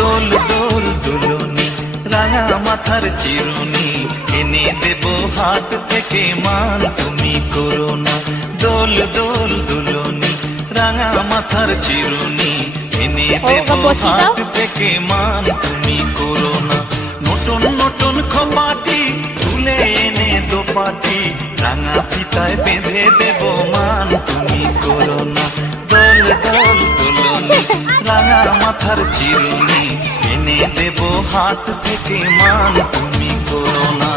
দোল দোল দুলনি রাঙা মাথার চিরুনি এনে দেব হাট থেকে মান তুমি করো না। দোল দোল দুলনি রাঙা মাথার চিরুনি এনে দেব হাট থেকে মান তুমি করো না। নতুন নতুন খপাটি তুলে এনে দোপাটি রাঙা ফিতায় বেঁধে দেব মান তুমি করো না। দোল দোল দুলনি রাঙা মাথার চিরুনি এনে দেব হাট থেকে মান তুমি করো না।